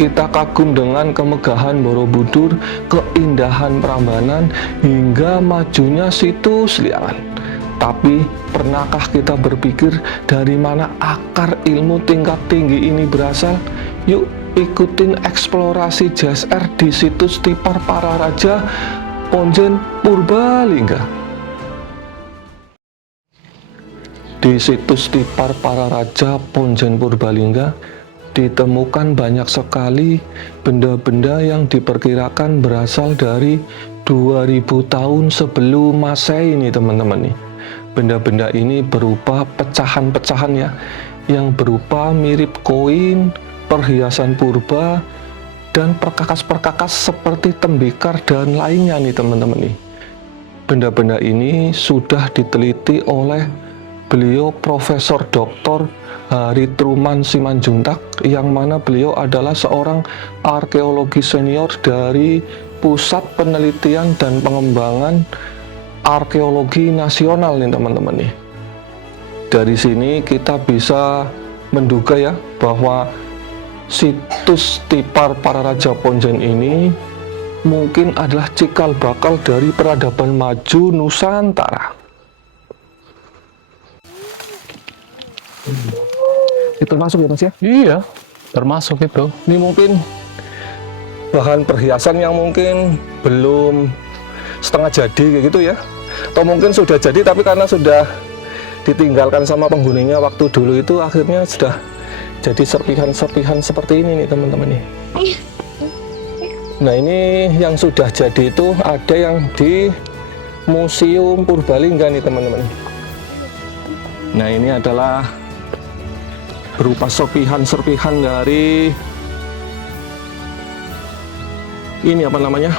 kita kagum dengan kemegahan Borobudur, keindahan Prambanan, hingga majunya situs Liangan. Tapi pernahkah kita berpikir dari mana akar ilmu tingkat tinggi ini berasal? Yuk ikutin eksplorasi JSR di situs Tipar Pararaja, Ponjen, Purbalingga. Di situs Tipar Pararaja, Ponjen, Purbalingga ditemukan banyak sekali benda-benda yang diperkirakan berasal dari 2000 tahun sebelum Masehi ini teman-teman nih. Benda-benda ini berupa pecahan-pecahan ya, yang berupa mirip koin, perhiasan purba, dan perkakas-perkakas seperti tembikar dan lainnya nih teman-teman nih. Benda-benda ini sudah diteliti oleh beliau Profesor Dr. Hari Truman Simanjuntak, yang mana beliau adalah seorang arkeologi senior dari Pusat Penelitian dan Pengembangan Arkeologi Nasional nih teman-teman nih. Dari sini kita bisa menduga ya bahwa situs Tipar Pararaja Ponjen ini mungkin adalah cikal bakal dari peradaban maju Nusantara. Itu termasuk ya Mas ya? Iya, termasuk itu. Ini mungkin bahan perhiasan yang mungkin belum setengah jadi kayak gitu ya, atau mungkin sudah jadi tapi karena sudah ditinggalkan sama penghuninya waktu dulu itu akhirnya sudah jadi serpihan-serpihan seperti ini nih teman-teman nih. Nah ini yang sudah jadi itu ada yang di Museum Purbalingga nih teman-teman. Nah ini adalah berupa serpihan-serpihan dari ini apa namanya,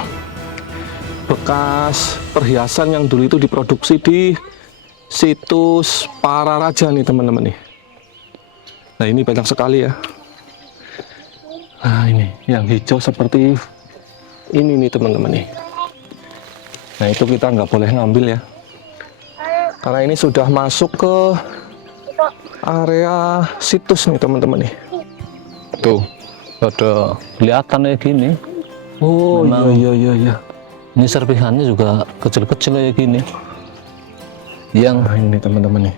bekas perhiasan yang dulu itu diproduksi di situs Pararaja nih teman-teman nih. Nah ini banyak sekali ya. Nah ini yang hijau seperti ini nih teman-teman nih. Nah itu kita nggak boleh ngambil ya, karena ini sudah masuk ke area situs nih teman-teman nih. Tuh, ada kelihatan kayak gini. Oh iya. Ini serpihannya juga kecil-kecil kayak gini. Yang Nah ini teman-teman nih.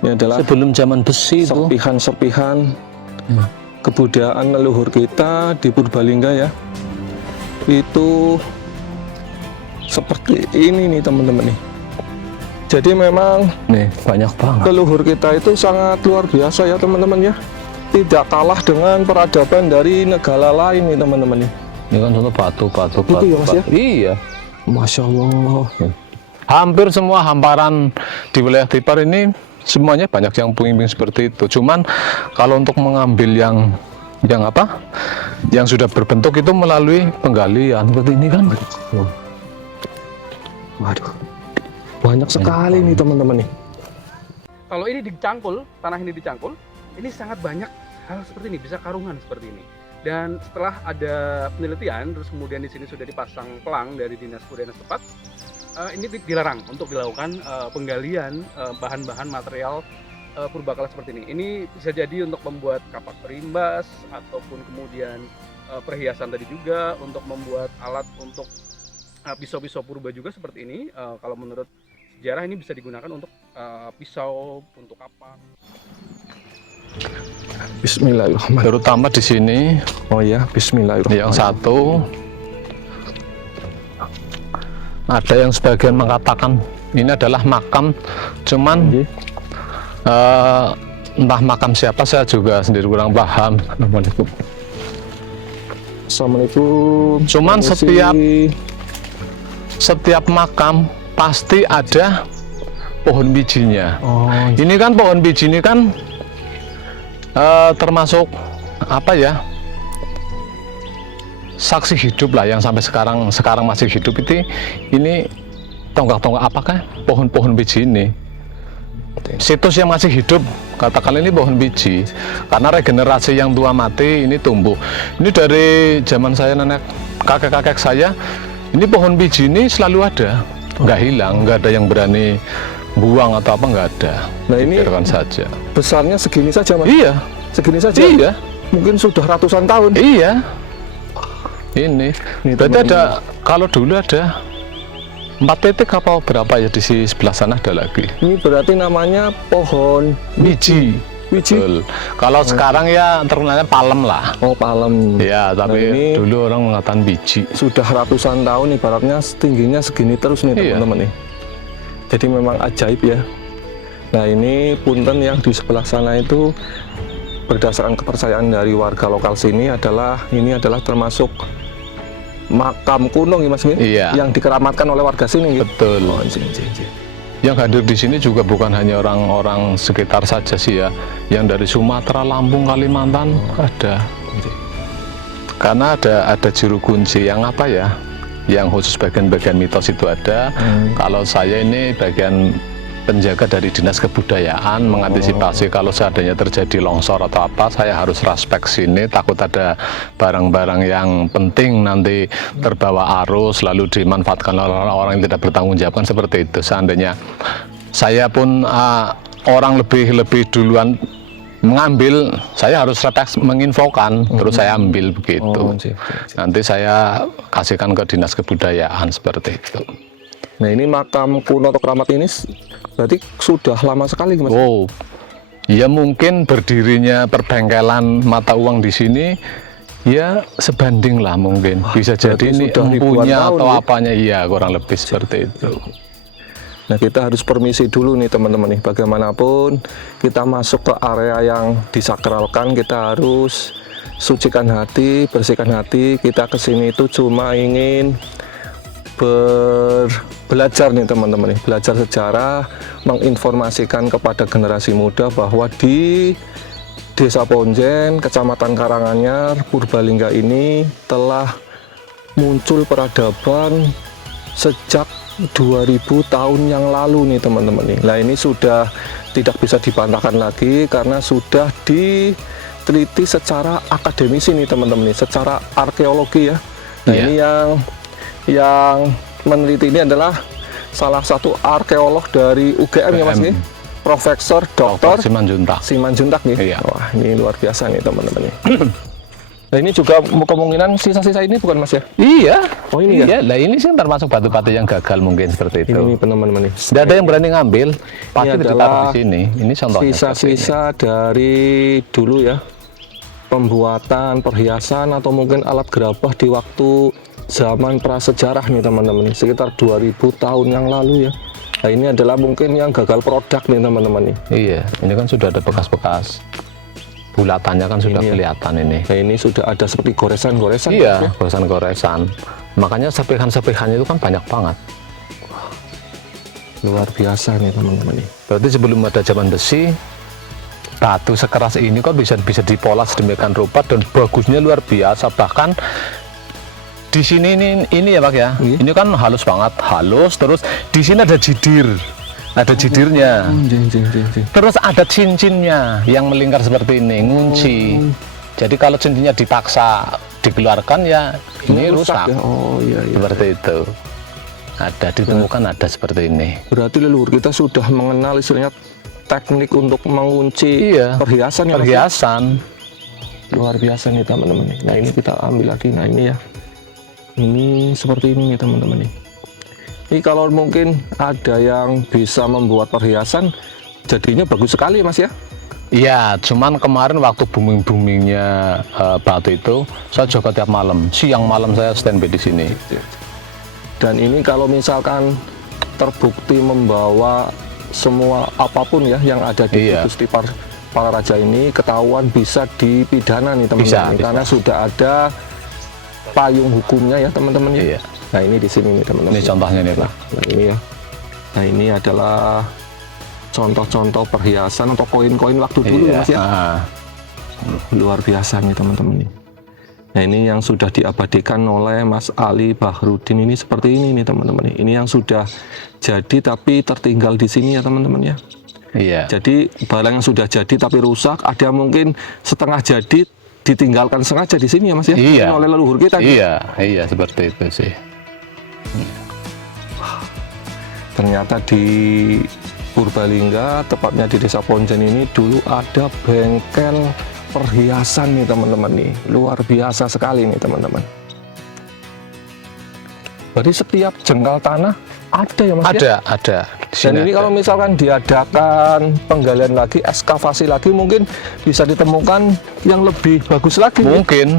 Ini adalah sebelum zaman besi itu. serpihan-serpihan kebudayaan leluhur kita di Purbalingga ya. Itu seperti ini nih teman-teman nih. Jadi memang Nih, banyak banget. leluhur kita itu sangat luar biasa ya teman-teman ya. Tidak kalah dengan peradaban dari negara lain nih teman-teman nih. Ini kan contoh batu. Itu ya Mas ya? Iya. Masya Allah. Hampir semua hamparan di wilayah Tipar ini semuanya banyak yang puing-puing seperti itu. Cuman kalau untuk mengambil yang apa? Yang sudah berbentuk itu melalui penggalian seperti ini kan. Waduh. Banyak sekali nih teman-teman nih. Kalau ini dicangkul, tanah ini dicangkul, ini sangat banyak hal seperti ini, bisa karungan seperti ini. Dan setelah ada penelitian, terus kemudian di sini sudah dipasang pelang dari dinas kebudayaan setempat, ini dilarang untuk dilakukan penggalian bahan-bahan material purbakala seperti ini. Ini bisa jadi untuk membuat kapak perimbas ataupun kemudian perhiasan tadi juga, untuk membuat alat untuk pisau-pisau purba juga seperti ini. Kalau menurut sejarah ini bisa digunakan untuk pisau, untuk apa? Bismillahirrahmanirrahim. Terutama di sini Oh ya, bismillahirrahmanirrahim. yang satu ada yang sebagian mengatakan ini adalah makam, cuman entah makam siapa saya juga sendiri kurang paham. Assalamualaikum. Assalamualaikum. Cuman Permisi. setiap makam pasti ada pohon bijinya. Oh, Ini kan pohon biji ini kan termasuk apa ya, saksi hidup lah yang sampai sekarang masih hidup. Ini tonggak-tonggak apakah pohon-pohon biji ini. Situs yang masih hidup, katakan ini pohon biji, karena regenerasi yang tua mati ini tumbuh. Ini dari zaman saya, nenek kakek-kakek saya, ini pohon biji ini selalu ada, nggak hilang, nggak ada yang berani buang atau apa, nggak ada. Nah ini biarkan saja. besarnya segini saja Mas? Iya, Segini saja? iya. mungkin sudah ratusan tahun. Iya. Ini berarti teman-teman. ada, kalau dulu ada 4 titik apa berapa ya, di sebelah sana ada lagi. Ini berarti namanya pohon Biji. biji. Betul. Kalau sekarang ya terkenalnya palem lah. Oh, palem. Ya, tapi Nah, ini dulu orang mengatakan biji. sudah ratusan tahun, ibaratnya tingginya segini terus nih Iya. teman-teman nih. Jadi memang ajaib ya. Nah, ini punten yang di sebelah sana itu berdasarkan kepercayaan dari warga lokal sini ini adalah termasuk makam kuno ya Mas, Iya. yang dikeramatkan oleh warga sini. Gitu. Betul. Oh, jeng. Yang hadir di sini juga bukan hanya orang-orang sekitar saja sih ya, yang dari Sumatera, Lampung, Kalimantan ada. Karena ada juru kunci yang apa ya, yang khusus bagian-bagian mitos itu ada. Kalau saya ini bagian penjaga dari Dinas Kebudayaan, mengantisipasi kalau seandainya terjadi longsor atau apa, saya harus respek sini, takut ada barang-barang yang penting nanti terbawa arus lalu dimanfaatkan oleh orang yang tidak bertanggung jawab, kan seperti itu. Seandainya saya pun orang lebih duluan mengambil, saya harus respek menginfokan, terus saya ambil begitu. Nanti saya kasihkan ke Dinas Kebudayaan seperti itu. Nah, ini makam kuno atau keramat ini berarti sudah lama sekali Mas. Oh, ya mungkin berdirinya perbengkelan mata uang di sini ya sebanding lah mungkin. Bisa jadi ini sudah ribuan empunya tahun atau ya? apanya, iya kurang lebih seperti itu. Nah, kita harus permisi dulu nih teman-teman nih. Bagaimanapun kita masuk ke area yang disakralkan, kita harus sucikan hati, bersihkan hati. Kita kesini itu cuma ingin belajar nih teman-teman nih, belajar sejarah, menginformasikan kepada generasi muda bahwa di Desa Ponjen, Kecamatan Karanganyar, Purbalingga ini telah muncul peradaban sejak 2000 tahun yang lalu nih teman-teman nih. Nah, ini sudah tidak bisa dibantahkan lagi karena sudah diteliti secara akademisi nih teman-teman nih, secara arkeologi ya. Nah, Iya. ini yang meneliti ini adalah salah satu arkeolog dari UGM ya Mas nih, Profesor Dr. Simanjuntak. Simanjuntak nih. Iya. Wah, ini luar biasa nih teman-teman nih. Nah, ini juga kemungkinan sisa-sisa ini bukan Mas ya? Iya. Oh, ini ya? Iya, lah ini sih termasuk batu-batu yang gagal mungkin seperti itu. Ini teman-teman nih. Tidak ada yang berani ngambil, pasti Ini ditaruh adalah di sini. Ini contohnya. Sisa-sisa dari dulu ya, pembuatan perhiasan atau mungkin alat gerabah di waktu zaman prasejarah nih teman-teman, sekitar 2000 tahun yang lalu ya. Nah, ini adalah mungkin yang gagal produk nih teman-teman nih. Iya, ini kan sudah ada bekas-bekas bulatannya kan sudah Ini ya. kelihatan ini. Nah, ini sudah ada seperti goresan-goresan. Iya, ya. goresan-goresan. Makanya serpihan-serpihannya itu kan banyak banget. Luar biasa nih teman-teman nih. Berarti sebelum ada zaman besi, batu sekeras ini kok bisa dipolas sedemikian rupa dan bagusnya luar biasa. Bahkan di sini ini ya Pak ya, Iya. ini kan halus banget, halus. Terus di sini ada jidir, ada jidirnya. Terus ada cincinnya yang melingkar seperti ini, ngunci. Jadi kalau cincinnya dipaksa dikeluarkan ya ini rusak. ya. Oh iya, iya. Seperti itu. Ada ditemukan ada seperti ini. Berarti leluhur kita sudah mengenal istilahnya teknik untuk mengunci Iya. perhiasan ya Mas? Perhiasan. Luar biasa nih teman-teman nih. Nah, ini kita ambil lagi. Nah, ini ya. Ini seperti ini nih teman-teman nih. Ini kalau mungkin ada yang bisa membuat perhiasan, jadinya bagus sekali Mas ya. Iya, cuman kemarin waktu booming-boomingnya batu itu, saya jaga tiap malam. Siang malam saya standby di sini. Dan ini kalau misalkan terbukti membawa semua apapun ya yang ada di Iya. Gusti Palaraja ini, ketahuan bisa dipidana nih teman-teman. Bisa. Karena sudah ada payung hukumnya ya teman-teman ya. Iya. Nah, ini di sini nih teman-teman. Ini contohnya nih Pak. Nah, ini ya. Nah, ini adalah contoh-contoh perhiasan atau koin-koin waktu dulu Iya. Mas ya. Luar biasa nih teman-teman nih. Nah, ini yang sudah diabadikan oleh Mas Ali Bahrudin ini seperti ini nih teman-teman nih. Ini yang sudah jadi tapi tertinggal di sini ya teman-teman ya. Iya. Jadi barang yang sudah jadi tapi rusak, ada yang mungkin setengah jadi ditinggalkan sengaja di sini ya Mas ya. Iya. Oleh leluhur kita. Gitu. Iya seperti itu sih. Ternyata di Purbalingga, tepatnya di Desa Ponjen ini dulu ada bengkel perhiasan nih teman-teman nih, luar biasa sekali nih teman-teman. Berarti setiap jengkal tanah ada ya Mas? Ya? Ada. Di Dan sini ini ada. kalau misalkan diadakan penggalian lagi, ekskavasi lagi, mungkin bisa ditemukan yang lebih bagus lagi. mungkin.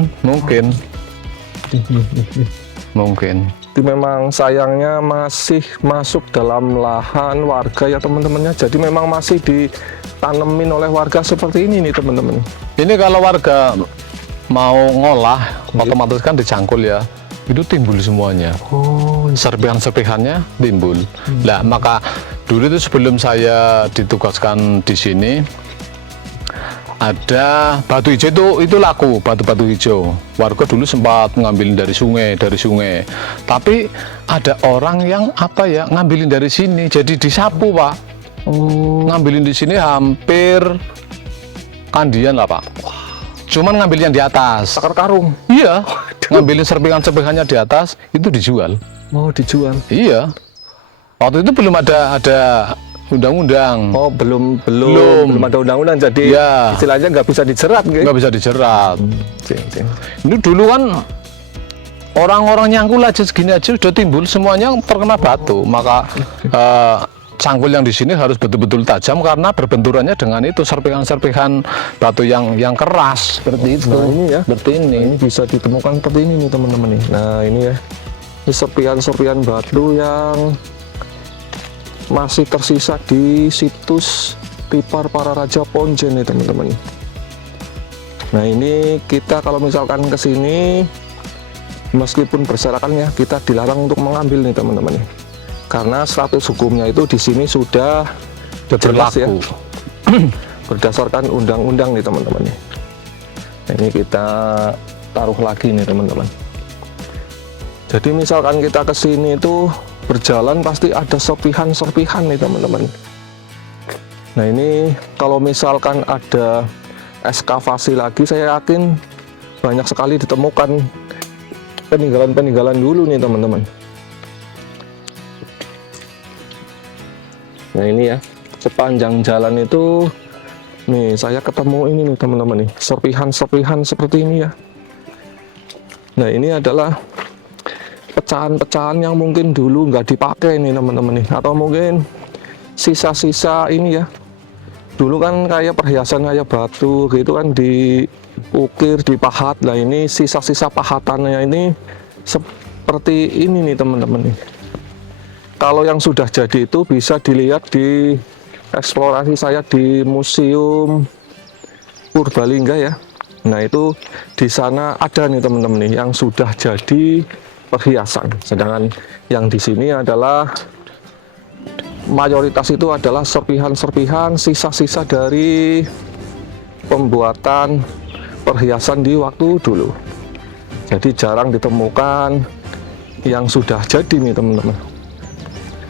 Jadi memang sayangnya masih masuk dalam lahan warga ya teman-temannya. Jadi memang masih ditanemin oleh warga seperti ini nih teman-teman. Ini kalau warga mau ngolah, otomatis kan dicangkul ya. Itu timbul semuanya. Oh, Serpihan-serpihannya timbul. Nah, maka dulu itu sebelum saya ditugaskan di sini, ada batu hijau itu laku, batu-batu hijau. Warga dulu sempat ngambilin dari sungai. Tapi ada orang yang ngambilin dari sini, jadi disapu Pak. Ngambilin di sini hampir kandian lah Pak. Cuman ngambil yang di atas. sakar karung. Iya, ngambilin serpihan-serpihannya di atas itu dijual. Oh, dijual. Iya. Waktu itu belum ada undang-undang. Oh, belum Belum. ada undang-undang, jadi Iya. istilahnya nggak bisa dijerat gitu. Nggak bisa dijerat. Cing. Ini dulu kan orang-orang nyangkul aja segini aja sudah timbul semuanya terkena batu. Maka cangkul yang di sini harus betul-betul tajam karena berbenturannya dengan itu serpihan-serpihan batu yang keras. Seperti itu. Nah, ini ya. Seperti ini. Ini bisa ditemukan seperti ini nih teman-teman nih. Nah, ini ya. Ini serpihan-serpihan batu yang masih tersisa di situs Tipar Para Raja Ponjen nih teman-teman. Nah, ini kita kalau misalkan ke sini meskipun berserakan ya, kita dilarang untuk mengambil nih teman-teman nih. Karena status hukumnya itu di sini sudah jelas ya. Berlaku. Berdasarkan undang-undang nih teman-teman nih. Nah, ini kita taruh lagi nih teman-teman. Jadi misalkan kita ke sini itu berjalan pasti ada serpihan-serpihan nih teman-teman. Nah, ini kalau misalkan ada ekskavasi lagi, saya yakin banyak sekali ditemukan peninggalan-peninggalan dulu nih teman-teman. Nah, ini ya, sepanjang jalan itu nih saya ketemu ini nih teman-teman nih, serpihan-serpihan seperti ini ya. Nah, ini adalah pecahan-pecahan yang mungkin dulu nggak dipakai nih teman-teman nih, atau mungkin sisa-sisa ini ya. Dulu kan kayak perhiasan kayak batu gitu kan diukir, dipahat. Nah, ini sisa-sisa pahatannya ini seperti ini nih teman-teman nih. Kalau yang sudah jadi itu bisa dilihat di eksplorasi saya di Museum Purbalingga ya. Nah, itu di sana ada nih teman-teman nih yang sudah jadi perhiasan. Sedangkan yang di sini adalah mayoritas itu adalah serpihan-serpihan sisa-sisa dari pembuatan perhiasan di waktu dulu. Jadi jarang ditemukan yang sudah jadi nih teman-teman.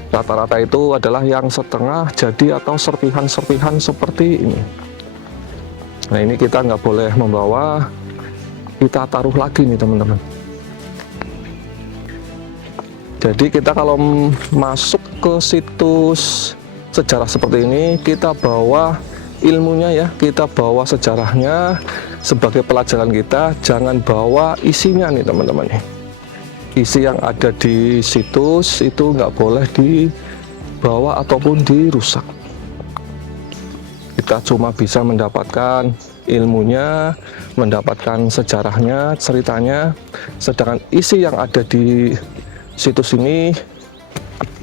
Rata-rata itu adalah yang setengah jadi atau serpihan-serpihan seperti ini. Nah, ini kita nggak boleh membawa, kita taruh lagi nih teman-teman. Jadi kita kalau masuk ke situs sejarah seperti ini, kita bawa ilmunya ya, kita bawa sejarahnya sebagai pelajaran kita, jangan bawa isinya nih teman-teman. Isi yang ada di situs itu nggak boleh dibawa ataupun dirusak. Kita cuma bisa mendapatkan ilmunya, mendapatkan sejarahnya, ceritanya, sedangkan isi yang ada di situs ini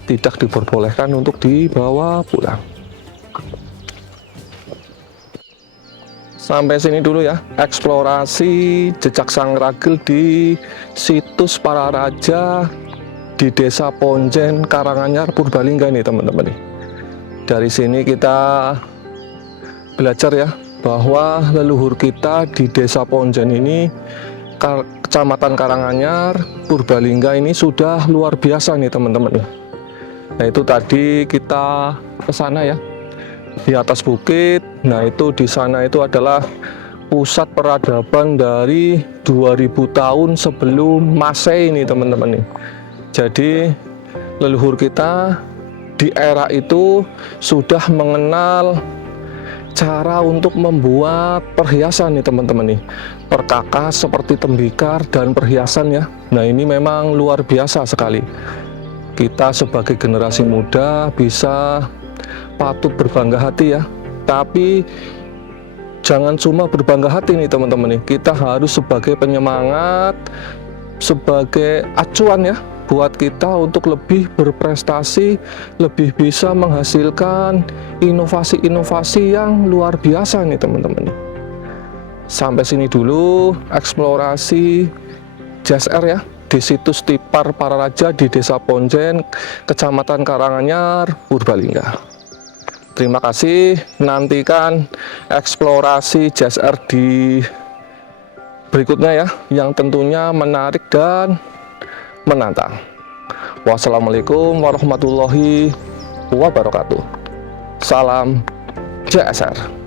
tidak diperbolehkan untuk dibawa pulang. Sampai sini dulu ya, eksplorasi jejak Sang Ragil di situs para raja di Desa Ponjen, Karanganyar, Purbalingga nih teman-teman. Dari sini kita belajar ya, bahwa leluhur kita di Desa Ponjen ini, Kecamatan Karanganyar, Purbalingga ini sudah luar biasa nih teman-teman. Nah, itu tadi kita ke sana ya, di atas bukit. Nah, itu di sana itu adalah pusat peradaban dari 2000 tahun sebelum Masehi ini teman-teman nih. Jadi leluhur kita di era itu sudah mengenal cara untuk membuat perhiasan nih teman-teman nih, perkakas seperti tembikar dan perhiasan ya. Nah ini memang luar biasa sekali. Kita sebagai generasi muda bisa patut berbangga hati ya, tapi jangan cuma berbangga hati nih teman-teman nih, kita harus sebagai penyemangat, sebagai acuan ya buat kita untuk lebih berprestasi, lebih bisa menghasilkan inovasi-inovasi yang luar biasa nih teman-teman. Sampai sini dulu eksplorasi JSR ya di situs Tipar Pararaja di Desa Ponjen, Kecamatan Karanganyar, Purbalingga. Terima kasih, nantikan eksplorasi JSR di berikutnya ya, yang tentunya menarik dan menantang. Wassalamualaikum warahmatullahi wabarakatuh. Salam JSR.